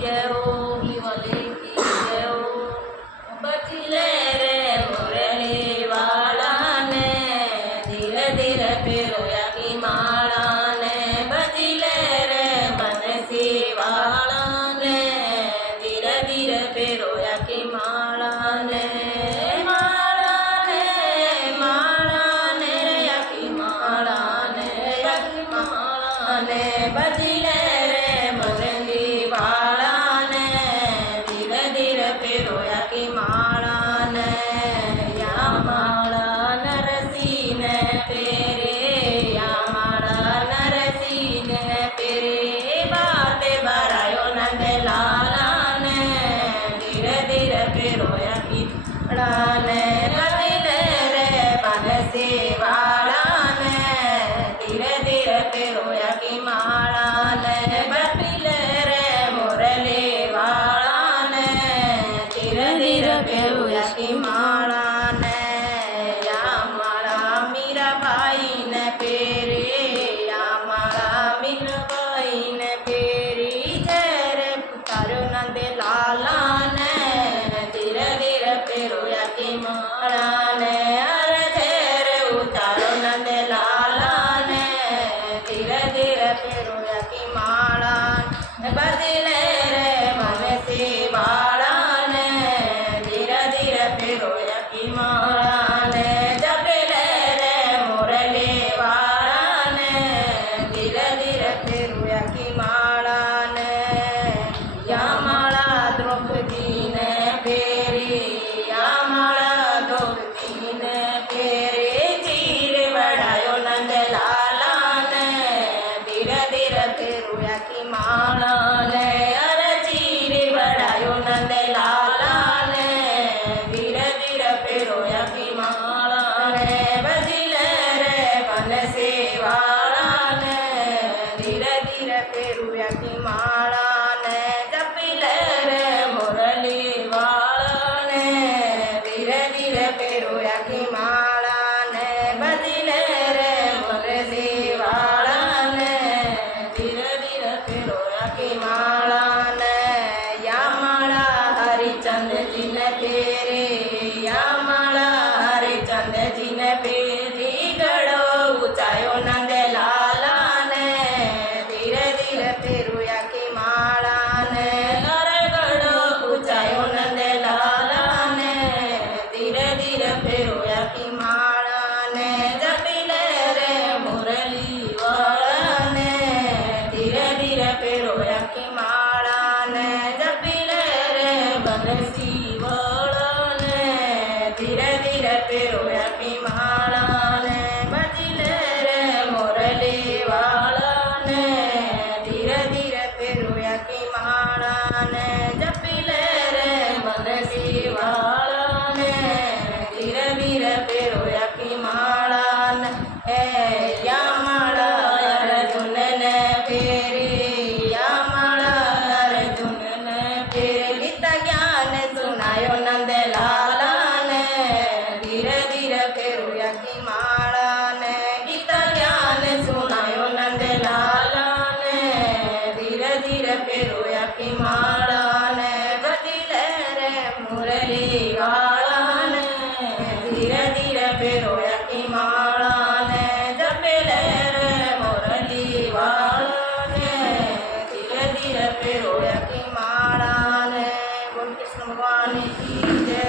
जय होगी वाले की जय हो। बजले रे मुरली वाला ने धीरे धीरे पिरोया की माला ने बजले रे बंसी वाला ने धीरे धीरे पिरोया की माला ने बजले रे मुरली वाला ने धीरे धीरे पिरोया की माला ने या माला नरसी ने पेरे या माला नरसी ने पेरे बाते बरायो नंद लाला ने धीरे धीरे पिरोया की माला ने बजले रे बंसी वाला ने धीरे धीरे पिरोया की माला ने बजले रे मुरली वाला ने धीरे धीरे पिरोया की माला ने या माला मीराबाई ने पेरी या माला मीराबाई ने पेरी जय रे पुतारो नंद लाला ने धीरे धीरे पिरोया की माला ने अरे जय रे उतारो नंद लाला ने धीरे धीरे पिरोया की माला बजले रे बंसी वाला ने धीरे धीरे पिरोया की माला ने जपले रे मुरली वाला ने धीरे धीरे पिरोया की माला ने या माला द्रौपदी ने फेरी या माला द्रौपदी ने फेरी चीर बढ़ायो नंद लाला ने धीरे धीरे पिरोया की माला ने अरे चीर बढ़ायो नंद लाला ने धीरे धीरे पिरोया की माला ने बजले रे बंसी वाला ने धीरे धीरे पिरोया की माला ने जपले रे मुरली वाला ने धीरे धीरे पिरोया की माला ने बजले रे मुरली वाला ने धीरे धीरे पिरोया की माला ने या माला हरिचंद्र जी ने फेरी या माला हरिचंद्र जी ने फेरी गड़ो ऊंचायो नंद लाला ने धीरे धीरे पिरोया की माला ने अरे गड़ो ऊंचायो नंद लाला ने धीरे धीरे पिरोया की माला ने जपले रे मुरली वाला ने धीरे धीरे पिरोया की माला ने जपले रे बंसी वाला ने धीरे धीरे पिरोया की माला ने बजले रे मुरली वाला ने धीरे धीरे पिरोया की माला ने जपले रे बंसी वाला ने धीरे धीरे पिरोया की माला ने या माला अर्जुन ने फेरी या माला अर्जुन ने फेरी गीता ज्ञान सुनायो नंद लाला ने धीरे धीरे पिरोया की माला ने गीता ज्ञान सुनायो नंद लाला ने धीरे धीरे पिरोया की माला ने बजले रे मुरली वाला ने धीरे धीरे पिरोया की माला ने जपले रे मुरली वाला ने धीरे धीरे पिरोया की माला ने बोल कृष्ण भगवान की जय।